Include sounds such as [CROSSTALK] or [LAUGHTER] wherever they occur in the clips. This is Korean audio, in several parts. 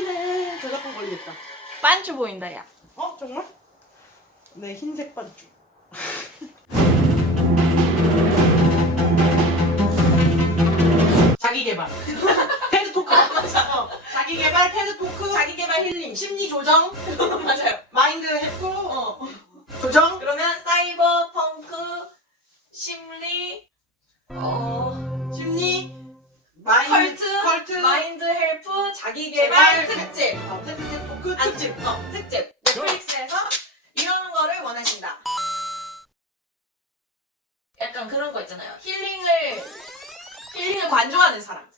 반주네. 저작권 걸리겠다. 반주 보인다 야. 어 정말? 네 흰색 반주. [LAUGHS] 자기 개발. [LAUGHS] 테드 토크. 어, 자기 개발, 테드 토크, 자기 개발 힐링. 심리 조정, [LAUGHS] 맞아요. 마인드 해프, 어. 조정. 그러면 사이버 펑크 심리 어 심리, 마인드, 컬트, 컬트, 마인드 헬프 자기 개발 개발. 특집. 어, 테드 토크 아, 특집. 어, 특집. 넷플릭스에서 이런 거를 원하신다. 약간 그런 거 있잖아요. 힐링을 힐링을 관조하는 사람.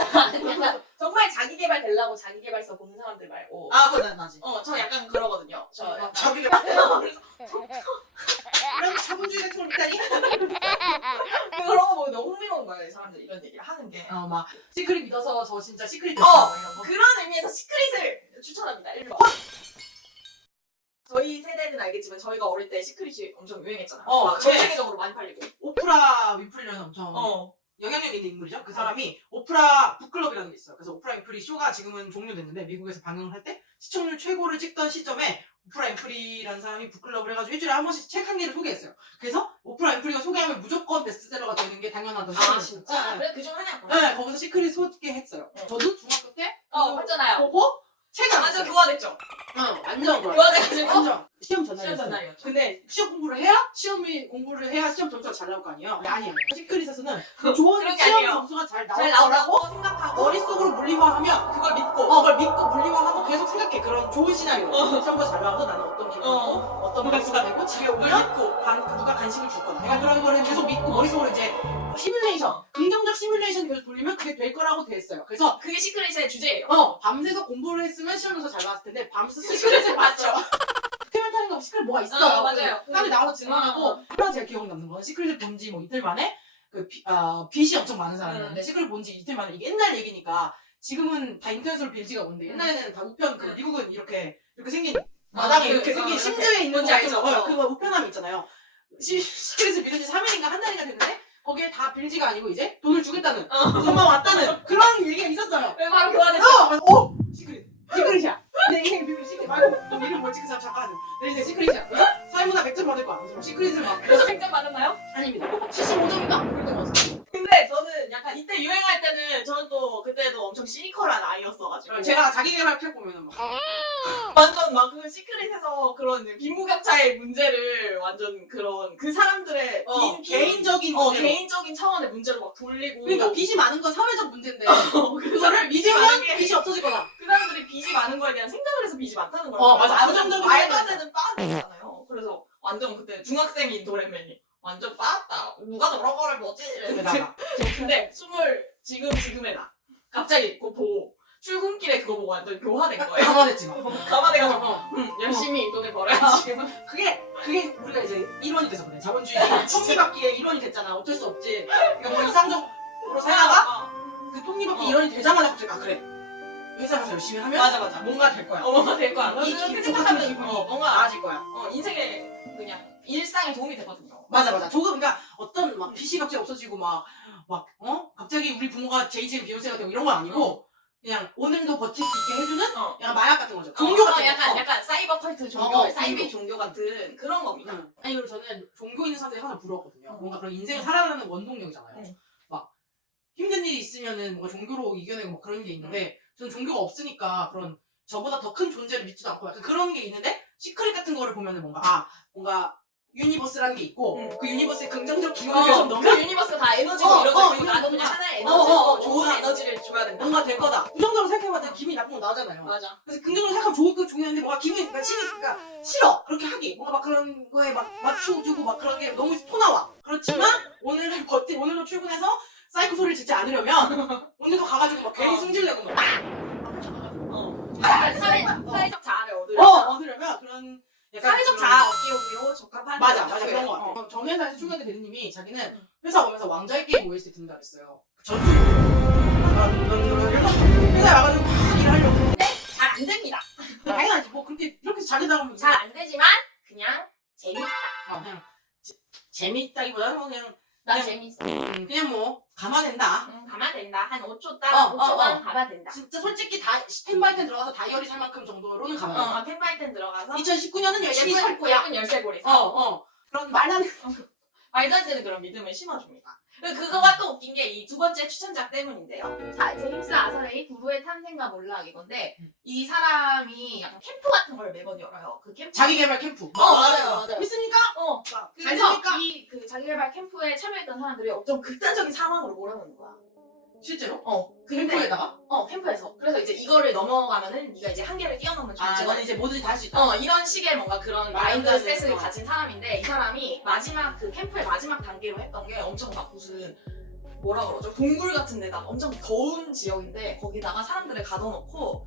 약간 [LAUGHS] 정말 자기 개발 되려고 자기 개발서 보는 사람들 말고. 아, 나 나지. 어, 저 약간 그러거든요. 저 어, 약간. 개발. [LAUGHS] 그럼 자본주의 같은 걸 믿다니? 그런 거 보고 너무 흥미로운 거예요, 이 사람들 이런. 어, 막 시크릿 믿어서 저 진짜 시크릿 어, 됐어. 이런 거. 그런 의미에서 시크릿을 추천합니다. 1번. 저희 세대는 알겠지만 저희가 어릴 때 시크릿이 엄청 유행했잖아요. 어, 막 전 네. 세계적으로 많이 팔리고. 오프라 윈프리라는 엄청 어. 영향력 있는 인물이죠. 그 사람이 오프라 북클럽이라는 게 있어요. 그래서 오프라 윈프리 쇼가 지금은 종료됐는데 미국에서 방영을 할 때 시청률 최고를 찍던 시점에 오프라 윈프리라는 사람이 북클럽을 해가지고 일주일에 한 번씩 책 한 개를 소개했어요. 그래서 오프라 윈프리가 소개하면 무조건 베스트셀러가 되는 게 당연하다고 아. 진짜? 네. 그래, 그중 하나였구나. 네, 거기서 시크릿 소개했어요. 네. 저도 중학교 때 어, 했잖아요. 보고 책을 안 완전 썼어요. 교화됐죠? 응, 완전 좋아요. 교화돼가지고. 완전 시험 전날이었어요. 전날이었죠. 근데 시험 공부를 해야 시험이 공부를 해야 시험 점수가 잘 나올 거 아니에요? 네, 아니에요. 시크릿에서는 [LAUGHS] 좋은 그런 게 시험 아니에요. 점수가 잘 잘 나오라고 나오라고 생각하고 머릿속으로 물리화하면 그걸 믿고. 어, 그걸 믿고 물리화하고 계속 생각해. 그런 좋은 시나리오. 시험도 잘 나와서 나는 어떤 기분이고 어. 어떤 모습이 되고 집에 오면 믿고 간, 누가 간식을 줄 거다. 약간 그런 거를 계속 믿고 머릿속으로 이제 시뮬레이션, 긍정적 시뮬레이션 계속 돌리면 그게 될 거라고 돼 있어요. 그래서 그게 시크릿의 주제예요. 어, 밤새서 공부를 했으면 시험 점수 잘 나왔을 텐데 밤새서 [LAUGHS] 시크릿을 봤죠. 스크린 타는 거 시크릿 뭐가 있어요. 어, 맞아요. 사람이 나와서 증언하고 어. 하나 제가 기억 남는 건 시크릿을 본지 뭐 이틀 만에 그 비, 아, 빚이 엄청 많은 음. 사람이었는데 시크릿 본지 이틀 만에 이게 옛날 얘기니까 지금은 다 인터넷으로 빌지가 오는데 옛날에는 다 우편 그 음. 미국은 이렇게 이렇게 생긴 아, 마당에 그, 이렇게 어, 생긴 이렇게. 심즈에 있는 거 알죠? 어. 그거 우편함이 있잖아요. 시, 시크릿을 믿은 지 3일인가 한 달인가 됐는데 거기에 다 빌지가 아니고 이제 돈을 주겠다는 어. 돈만 왔다는 그런 얘기가 있었어요. 왜 바로 교화됐죠? 어! 어! 시크릿. 시크릿이야. 내 인생 비밀 시크릿. 말고 너 이름 뭐지? 그 사람 잠깐. 내 인생 시크릿이야. 사회문화 100점 받을 거야. 그래서 시크릿을 막. 그래서 100점 받았나요? 아닙니다. 75점인가? 그랬던 것 같아요. 근데 저는 약간 이때 유행할 때는 저는 또 그때도 엄청 시니컬한 아이였어가지고 제가 자기 개발 책 보면은 막. 완전 막 그 시크릿에서 그런 빈부격차의 문제를 완전 그런 그 사람들의 어, 빈, 빈 개인적인 어, 문제로. 개인적인 차원의 문제로 막 돌리고 그러니까 빚이 많은 건 사회적 문제인데. 어, 그거를 믿으면 많은 게- 빚이 없어질 거다. 그 사람들이 빚이 많은 거에 대한 생각을 해서 빚이 많다는 거예요. 어, 맞아. 완전 부정적인 말도 안 생각을 되는 빠졌잖아요. 그래서 완전 그때 중학생인 도레맨이 완전 빠졌다. 누가 저런 거를 뭐지? 이랬는데 게다가. 근데 스물 지금 지금의 나 갑자기 그거 보고 출근길에 그거 보고 완전 교화된 거예요. [LAUGHS] 가만했지 막. [LAUGHS] 가만해가지고 어, 어. 음, 열심히 돈을 벌어야지. [LAUGHS] 그게 그게 우리가 이제 일원이 돼서 그래. 자본주의 톱니바퀴의 일원이 됐잖아. 어쩔 수 없지. 그러니까 뭔가 이상적으로 살다가 어, 그 어. 일원이 되자마자 갑자기 아 그래. 회사 가서 열심히 하면 맞아 맞아. 뭔가 될 거야. 어, 뭔가 될 거야. 이 그렇게 기분 생각하면 기분이 어, 뭔가 나아질 거야. 어, 인생에 그냥 일상에 도움이 되거든요. 맞아 맞아. 조금 그러니까 어떤 막 빚이 갑자기 없어지고 막막 어? 갑자기 우리 부모가 제이지앤 비욘세가 되고 이런 건 아니고 그냥 오늘도 버틸 수 있게 해주는 어. 약간 마약 같은 거죠. 종교 종교 같은 거. 약간 어. 약간 사이버 컬트 종교, 어, 어, 사이비 종교. 같은 그런 겁니다. 응. 아니 그리고 저는 종교 있는 사람들이 항상 부러웠거든요. 어. 뭔가 그런 인생을 살아가는 원동력이잖아요. 응. 막 힘든 일이 있으면은 뭔가 종교로 이겨내고 막 그런 게 있는데 저는 종교가 없으니까 그런 저보다 더 큰 존재를 믿지도 않고 약간 그런 게 있는데 시크릿 같은 거를 보면은 뭔가 아 뭔가 유니버스라는 게 있고 응. 그 유니버스의 긍정적 기운을 계속 어, 넘겨 그 유니버스가 다 에너지로 어, 이루어져 어, 있고 이거 나도 그냥 뭔가- 하나의 어, 에너지로 어, 어, 좋은 좋아. 에너지를 줘야 된다. 뭔가 될 거다. 부정적으로 생각해봤자 기분이 나쁜 거 나오잖아요. 맞아. 그래서 긍정적으로 생각하면 좋을 거 중요한데 뭔가 기분이 그러니까 싫, 그러니까 싫어 그렇게 하기 뭔가 막 그런 거에 막 맞춰주고 막 그런 게 너무 토 나와 그렇지만 오늘은 [LAUGHS] 버티 오늘도 출근해서 사이코 소리를 듣지 않으려면 오늘도 가가지고 막 괜히 어. 승질내고 막 어. 사회, 사회적 자아를 얻으려. 어, 얻으려면 그런 약간 사회적 그런- 자아 얻기 오기로 적합한. 맞아 맞아 그런 거 같아 어. 전 회사에서 출근할 때 대리님이 자기는 응. 회사 오면서 왕자의 게임 OST 듣는다 그랬어요 전투 회사에 와가지고 막 일하려고 잘 안 됩니다. 당연하지 뭐 그렇게 이렇게 잘 되다보면 잘 안 되지만 그냥 재밌다. 어, 그냥 재- 재밌다기보다는 뭐 그냥 나 그냥- 재밌어. 음, 그냥 뭐 가만 된다. 응, 가면 된다. 한 5초 어, 따라 어, 5초간 어. 가면 된다. 진짜 솔직히 다 텐바이텐 들어가서 다이어리 살 만큼 정도로는 가만 된다. 어, 펜바이텐 들어가서 2019년은 열심히 살 거야. 예쁜 열쇠고리 어, 어. 그런 말하는 말도 안 되는 그런 믿음을 심어줍니다. 그거가 또 웃긴 게 이 두 번째 추천작 때문인데요. 자, 제임스 아서레이 부부의 탄생과 몰락 이건데 음. 이 사람이 약간 캠프 같은 걸 매번 열어요. 그 캠프 자기 개발 캠프. 어, 맞아요, 맞아요. 믿습니까? 어, 잘 그래서 됩니까? 이그 자기개발 캠프에 참여했던 사람들이 엄청 극단적인 상황으로 몰아넣는 거야. 실제로? 어, 근데 캠프에다가? 어 캠프에서 그래서 이제 이거를 넘어가면은 네가 이제 한계를 뛰어넘는 아, 존재가 이건 이제 뭐든지 다 할 수 있다. 어 이런 식의 뭔가 그런 마인드 마인드는, 셋을 어. 가진 사람인데 이 사람이 마지막 그 캠프의 마지막 단계로 했던 게 엄청 막 무슨 뭐라 그러죠 동굴 같은 데다 엄청 더운 지역인데 거기다가 사람들을 가둬놓고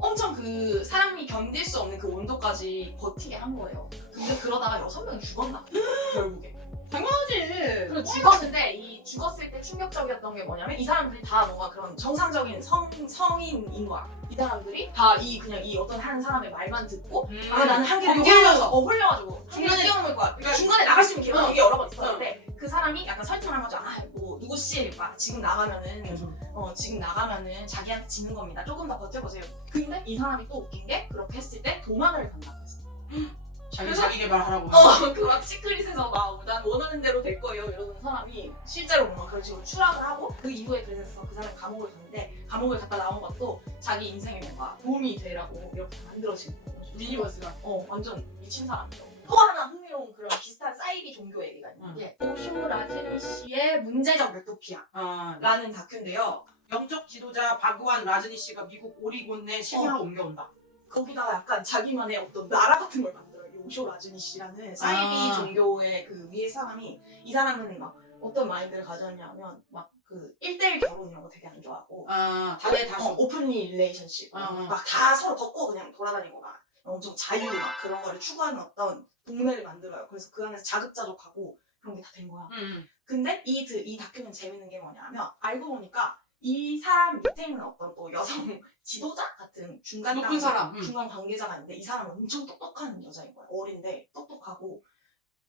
엄청 그 사람이 견딜 수 없는 그 온도까지 버티게 한 거예요. 근데 그러다가 여섯 명이 죽었나 [GASPS] 결국에. 당연하지. 그리고 죽었는데 이 죽었을 때 충격적이었던 게 뭐냐면 이 사람들이 다 뭔가 그런 정상적인 성 성인인 거야. 이 사람들이 다 이 그냥 이 어떤 한 사람의 말만 듣고 음. 아 나는 거기 뛰어넘어서 홀려서. 어 홀려가지고 중간에- 뛰어넘을 거야. 그러니까- 중간에 나갈 수 있는 기회가 어. 되게 여러 번 있었는데 그 사람이 약간 설득을 한 거죠. 아뭐 누구 씨 막 지금 나가면은. 어 지금 나가면은 자기한테 지는 겁니다. 조금 더 버텨보세요. 근데 이 사람이 또 웃긴 게 그렇게 했을 때 도망을 간다고 했어. [GASPS] 자기 자기 개발하라고. 어, 그 막 시크릿에서 막 난 원하는 대로 될 거예요 이러던 사람이 실제로 뭔가 그런 식으로 추락을 하고 그 이후에 그래서 그 사람이 감옥을 갔는데 감옥을 갔다 나온 것도 자기 인생에 뭔가 도움이 되라고 이렇게 만들어진 거예요. 미니버스가. 어, 완전 미친 사람이죠. 또 하나 흥미로운 그런 비슷한 사이비 종교 얘기가 있는데 오쇼 라제니 씨의 문제적 유토피아라는 아, 다큐인데요. 영적 지도자 바그완 라즈니 씨가 미국 오리곤 내 시골로 옮겨온다. 거기다가 약간 자기만의 어떤 나라 같은 걸 만들어요. 이 오쇼 라즈니 씨라는 사이비 아. 종교의 그 위에 사람이 이 사람은 막 어떤 마인드를 가졌냐면 막 그 1대1 결혼 이런 거 되게 안 좋아하고 아, 다대 다수. 어, 오픈리 릴레이션십 아, 아. 막 다 서로 걷고 그냥 돌아다니고 막 엄청 자유 막 그런 거를 추구하는 어떤 동네를 만들어요. 그래서 그 안에서 자급자족하고 그런 게 다 된 거야. 음. 근데 이, 드- 이 다큐는 재밌는 게 뭐냐면 알고 보니까 이 사람 밑에 있는 어떤 또 여성 [LAUGHS] 지도자 같은 중간 높은 단계, 사람. 음. 중간 관계자가 있는데 이 사람은 엄청 똑똑한 여자인 거야. 어린데 똑똑하고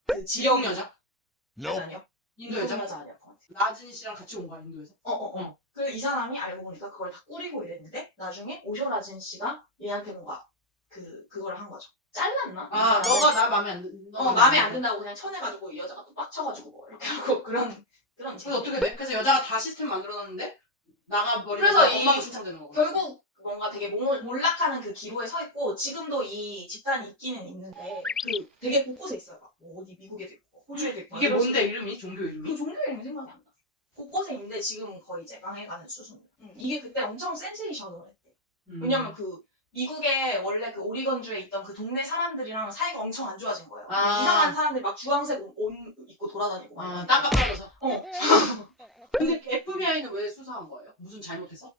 그 지역 여자? 여자요? 인도 여자? 여자 아니야. 것 같아. 라즈니 씨랑 같이 온 거야 인도에서. 어어어. 어. 그이 사람이 알고 보니까 그걸 다 꾸리고 이랬는데 나중에 오쇼라진 씨가 얘한테 뭔가 그 그걸 한 거죠. 잘랐나? 이 아? 너가 나 마음에 안 든. 어 마음에 안 든다고 그냥 쳐내가지고 이 여자가 또 빡쳐가지고 뭐 이렇게 하고 [LAUGHS] 그런 그런 그래서 어떻게 돼? 그래서 여자가 다 시스템 만들어놨는데 나가버리면 그래서 이- 엄마가 신청되는 거고. 결국 뭔가 되게 몰- 몰락하는 그 기로에 서 있고 지금도 이 집단이 있기는 있는데 그 되게 곳곳에 있어요. 막뭐 어디 미국에도 있고 호주에도 있고 이게 뭔데 이름이 종교 그 이름이? 종교 이름이 생각이 안 나. 곳곳에 있는데 지금은 거의 이제 망해가는 수준. 음, 이게 그때 엄청 센세이션을 했대. 음. 왜냐면 그 미국에 원래 그 오리건주에 있던 그 동네 사람들이랑 사이가 엄청 안 좋아진 거예요. 아. 이상한 사람들 막 주황색 옷 입고 돌아다니고. 막 아. 땅값 떨어져서. 어. 근데 FBI는 왜 수사한 거예요? 무슨 잘못해서?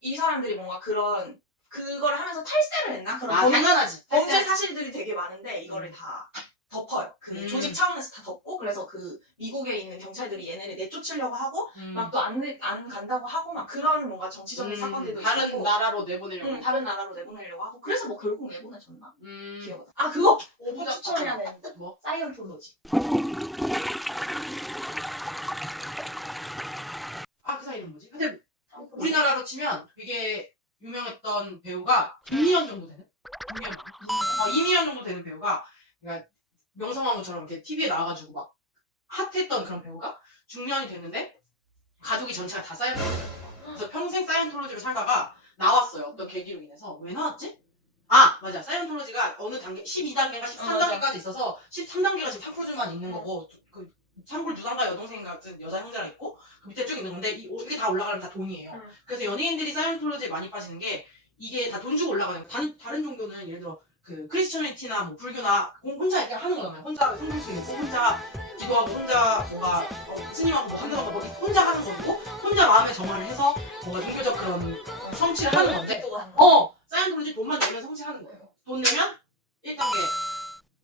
이 사람들이 뭔가 그런 그걸 하면서 탈세를 했나? 그런 아, 범- 당연하지. 범죄 사실들이 되게 많은데 이거를 음. 다 덮어요. 그 음. 조직 차원에서 다 덮고 그래서 그 미국에 있는 경찰들이 얘네를 내쫓으려고 하고 음. 막 또 안 안 간다고 하고 막 그런 뭔가 정치적인 음, 사건들도 다른 있었고 나라로 내보내려고. 음, 다른 나라로 내보내려고 하고 그래서 뭐 결국 내보내졌나? 음. 기억. 아 그거 오보자 추천해야 되는데 뭐? 사이언톨로지. 아, 그 사이는 뭐지? 근데 우리나라로 치면 되게 유명했던 배우가 이미연 정도 되는? 이미연. 어, 이미연 정도 되는 배우가 그러니까 명성황후처럼 이렇게 TV에 나와가지고 막 핫했던 그런 배우가 중년이 됐는데 가족이 전체가 다 사이언톨로지였어요. 그래서 평생 사이언톨로지로 살다가 나왔어요. 어떤 계기로 인해서. 왜 나왔지? 아, 맞아. 사이언톨로지가 어느 단계, 12단계가 13단계까지 있어서 13단계가 지금 탕프루즈만 있는 거고 그 상골 누나가 여동생 같은 여자 형제랑 있고 그 밑에 쭉 있는 건데 이- 이게 다 올라가면 다 돈이에요. 음. 그래서 연예인들이 사이언톨로지에 많이 빠지는 게 이게 다 돈 주고 올라가는 거예요. 다른, 다른 종교는 예를 들어 그 크리스천리티나 뭐 불교나 혼- 혼자 이렇게 하는 거잖아요. 혼자 성질 수 있고 혼자 기도하고 혼자 뭐가 어, 스님하고 뭐 한다는 거뭐 혼자 하는 거고 혼자 마음의 정화를 해서 뭔가 종교적 그런 성취를 하는 건데 어 사이언톨로지 돈만 내면 성취하는 거예요. 돈 내면 1단계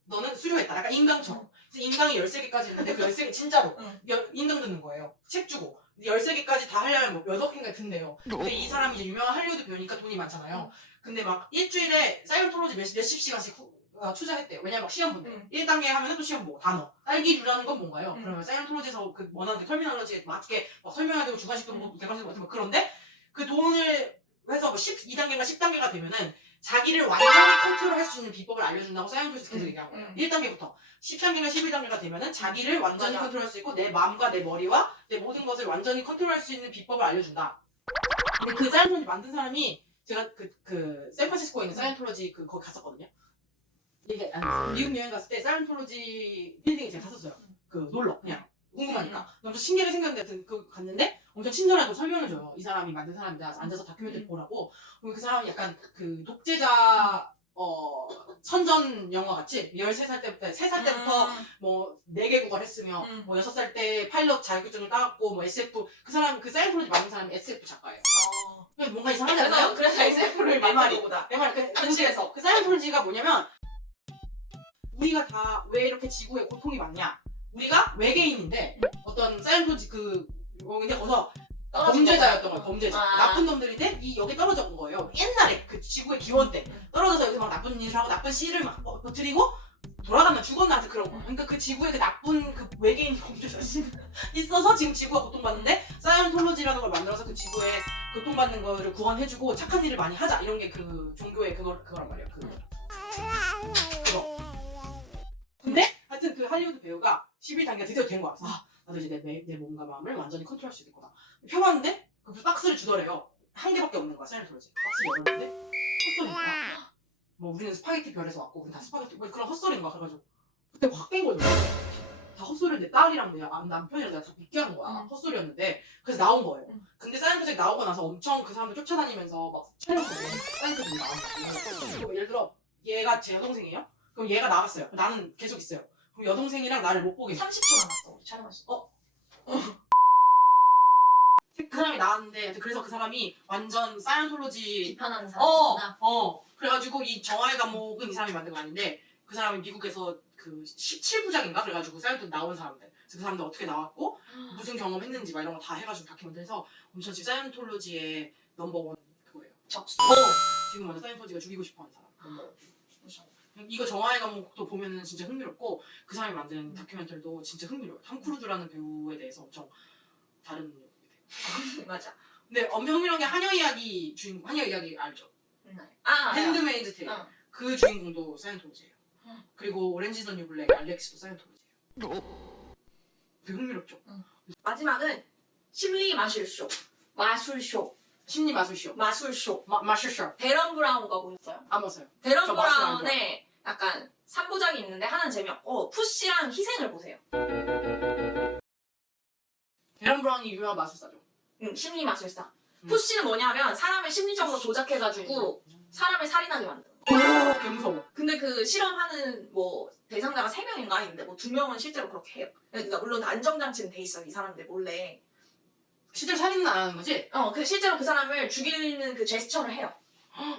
너는 수료했다. 약간 인강처럼. 인강이 13개까지 있는데 그 13개 진짜로 응. 여- 인강 듣는 거예요. 책 주고. 13개까지 다 하려면 뭐몇 억인가 든대요. 근데 이 사람이 이제 유명한 할리우드 배우니까 돈이 많잖아요. 근데 막 일주일에 사이언톨로지 몇, 몇십 시간씩 후- 어, 투자했대요. 왜냐면 막 시험 본대. 음. 1단계 하면은 또 시험 보고 단어. 딸기류라는 건 뭔가요? 음. 그러면 사이언톨로지에서 그 원하는 그 터미널로지에 맞게 막 설명해야 되고 주관식도 음. 보고 객관식도 같은 거 그런데 그 돈을 해서 뭐 12단계가 10단계가 되면은 자기를 완전히 컨트롤할 수 있는 비법을 알려준다고 사이언톨로지 계속 음. 얘기한 거예요. 음. 1단계부터 10단계가 11단계가 되면은 자기를 완전히 맞아. 컨트롤할 수 있고 내 마음과 내 머리와 내 모든 것을 완전히 컨트롤할 수 있는 비법을 알려준다. 근데 그 사이언톨로지 만든 사람이 제가 그, 그 샌프란시스코에 있는 사이언톨로지 그 거기 갔었거든요. 이게 아니, 미국 여행 갔을 때 사이언톨로지 빌딩에 제가 갔었어요. 그 놀러 그냥 궁금하니까 엄청 신기하게 생겼는데 하여튼 그 갔는데 엄청 친절하고 설명해줘요. 이 사람이 만든 사람이다. 앉아서 다큐멘터리 보라고. 그럼 그 사람이 약간 그 독재자 어 선전 영화 같이 13살 때부터 3살 때부터 뭐 4개 국어를 했으며 음. 뭐 6살 때 파일럿 자격증을 따갖고 뭐 SF 그 사람 그 사이언톨로지 만든 사람이 SF 작가예요. 어. 근데 뭔가 이상하지 않아요? 그래서 SF를 내 말이. 보다. 내 말, 그, 현실에서. 그 사이언톨로지가 뭐냐면 우리가 다 왜 이렇게 지구에 고통이 많냐? 우리가 외계인인데 어떤 사이언톨로지 그 어, 근데 거기서 범죄자였던 거예요. 범죄자. 아. 나쁜 놈들인데 이 여기 떨어져 온 거예요. 옛날에 그 지구의 기원 때 음. 떨어져서 여기서 막 나쁜 짓을 하고 나쁜 씨를 막 뭐- 퍼뜨리고 돌아가면 죽었나 하여튼 그런 거. 그러니까 그 지구에 그 나쁜 그 외계인 범죄자 씨 [LAUGHS] 있어서 지금 지구가 고통받는데 사이언톨로지라는 걸 만들어서 그 지구에 고통받는 거를 구원해주고 착한 일을 많이 하자 이런 게 그 종교의 그거 그거란 말이에요. 그 그거. 근데 하여튼 그 할리우드 배우가 11단계가 드디어 된 거야. 아 나도 이제 내, 내, 내 몸과 마음을 완전히 컨트롤할 수 있겠구나. 펴봤는데 그 박스를 주더래요. 한 개밖에 없는 거야 사이언톨로지. 박스를 열었는데 헛소리인 거야. 뭐 우리는 스파게티 별에서 왔고 우리 다 스파게티 뭐 그런 헛소리인 거야. 그래가지고 그때 확뺀 거죠. 다 헛소리를 내 딸이랑 내 아, 남편이랑 내가 다 믿게 한 거야. 음. 헛소리였는데 그래서 나온 거예요. 음. 근데 사이언톨로지 나오고 나서 엄청 그 사람들 쫓아다니면서 막 촬영하고 사이언톨로지 나왔고 뭐 예를 들어 얘가 제 여동생이에요? 그럼 얘가 나갔어요. 나는 계속 있어요. 그럼 여동생이랑 나를 못 보게 돼. 30초 남았어. 우리 촬영하시. 어. 그 사람이 나왔는데 그래서 그 사람이 완전 사이언톨로지 비판하는 어, 사람이구나. 어. 그래가지고 이 정화의 감옥은 이 사람이 만든 거 아닌데 그 사람이 미국에서 그 17부작인가 그래가지고 사이언톨 나온 사람들. 그래서 그 사람들 어떻게 나왔고 무슨 경험 했는지 막 이런 거 다 해가지고 다큐멘터리에서 엄청 지금 사이언톨로지의 넘버원 그거예요. 적수. 어. 지금 완전 사이언톨로지가 죽이고 싶어하는 사람. 넘버원. 이거 정화의 감옥도 보면은 진짜 흥미롭고 그 사람이 만든 다큐멘터리도 진짜 흥미로워요. 탐 크루즈라는 배우에 대해서 엄청 다른 얘기게 돼요. [LAUGHS] 맞아. 근데 엄청 흥미로운 게 한여 이야기 주인공 한여 이야기 알죠? 아. 핸드메이드 테일 어. 그 주인공도 사이언톨로지예요. 응. 그리고 오렌지 더뉴 블랙 알렉스도 사이언톨로지예요. 되게 흥미롭죠? 마지막은 심리 마술쇼. 마술쇼. 심리 마술쇼. 마술쇼. 마, 마술쇼. 데런 브라운과 보셨어요? 안 봤어요. 데런 저 마술 안 브라운의 약간 3부작이 있는데 하나는 재미없고 푸시랑 희생을 보세요. 베런 브라운이 유명한 마술사죠. 응, 심리 마술사. 음. 푸시는 뭐냐면 사람을 심리적으로 조작해가지고 사람을 살인하게 만들어. 오, 개 무서워. 근데 그 실험하는 뭐 대상자가 3명인가 있는데 뭐 2명은 실제로 그렇게 해요. 그러니까 물론 안정장치는 돼 있어 이 사람들 몰래. 실제로 살인은 안 하는 거지? 어, 그 실제로 그 사람을 죽이는 그 제스처를 해요.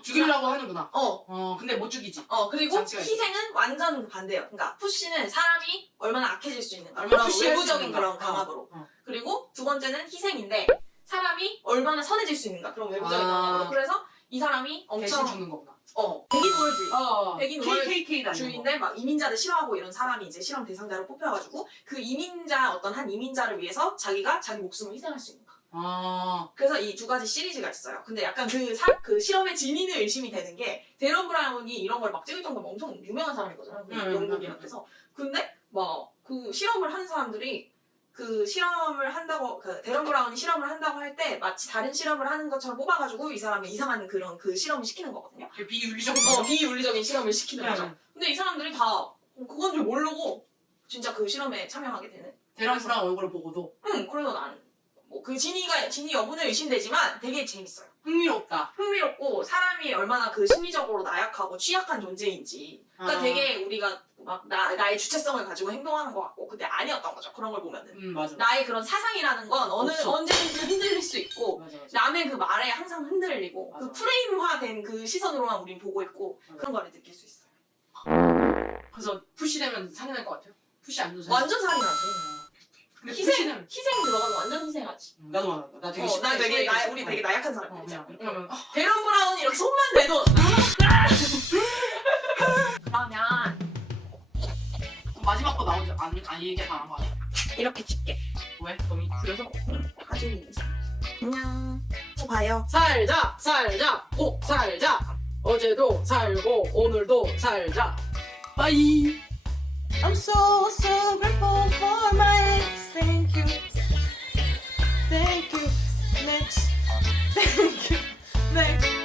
죽이려고 하는구나. 어, 어, 근데 못 죽이지. 어 그리고 장치가 있어. 희생은 완전 그 반대예요. 그러니까 푸시는 사람이 얼마나 악해질 수 있는가 얼마나 그런 푸시할 수 외부적인 있는가. 그런 어, 강압으로. 어. 그리고 두 번째는 희생인데 사람이 얼마나 선해질 수 있는가 그런 외부적인 아. 강압으로. 그래서 이 사람이 대신 엄청 죽는 거구나. 어 백인노을주의. 어, 백인 KKK다. 주인데 막 이민자들 싫어하고 이런 사람이 이제 실험 대상자로 뽑혀가지고 그 이민자 어떤 한 이민자를 위해서 자기가 자기 목숨을 희생할 수 있는 거. 아, 그래서 이 두 가지 시리즈가 있어요. 근데 약간 그, 사, 그 실험의 진인을 의심이 되는 게 데런 브라운이 이런 걸 막 찍을 정도면 엄청 유명한 사람이거든요. 그 음, 영국인한테서. 근데 막 그 실험을 하는 사람들이 그 실험을 한다고 그 데런 브라운이 실험을 한다고 할 때 마치 다른 실험을 하는 것처럼 뽑아가지고 이 사람을 이상한 그런 그 실험을 시키는 거거든요. 그 비윤리적인 어, 거. 비윤리적인 실험을 시키는 네. 거죠. 근데 이 사람들이 다 그건 줄 모르고 진짜 그 실험에 참여하게 되는. 대란 브라운 얼굴을 보고도 응, 그래서 나는 뭐 그 진이가 진이 여부는 의심되지만 되게 재밌어요. 흥미롭다. 흥미롭고 사람이 얼마나 그 심리적으로 나약하고 취약한 존재인지. 그러니까 아. 되게 우리가 막 나, 나의 주체성을 가지고 행동하는 것 같고 근데 아니었던 거죠. 그런 걸 보면은. 음, 맞아. 나의 그런 사상이라는 건 어느 없어. 언제든지 흔들릴 수 있고 맞아, 맞아. 남의 그 말에 항상 흔들리고 그 맞아. 프레임화된 그 시선으로만 우린 보고 있고 맞아. 그런 걸 느낄 수 있어요. 그래서 푸시 되면 살인할 것 같아요. 푸시 안 좋아서. 완전 살인하지. 근데 희생 푸시는 희생 들어가면 완전 희생하지. 음, 나도 많아. 나 되게 어, 나 되게 소외돼 나. 우리 되게 나약한 사람이야. 어, 진짜. 그냥 이렇게 하면 아, 데런 브라운 이렇게 손만 대도 그러면 마지막 거 나오지 안, 안 이게 다한 거 아니야? 이렇게 찍게. 왜? 너무 그려서? 가지고 있는 사람. 안녕. 또 봐요. 살자 살자 꼭 살자 어제도 살고 오늘도 살자 빠이 I'm so so grateful for my Thank you. Next. [LAUGHS] Thank you. Next.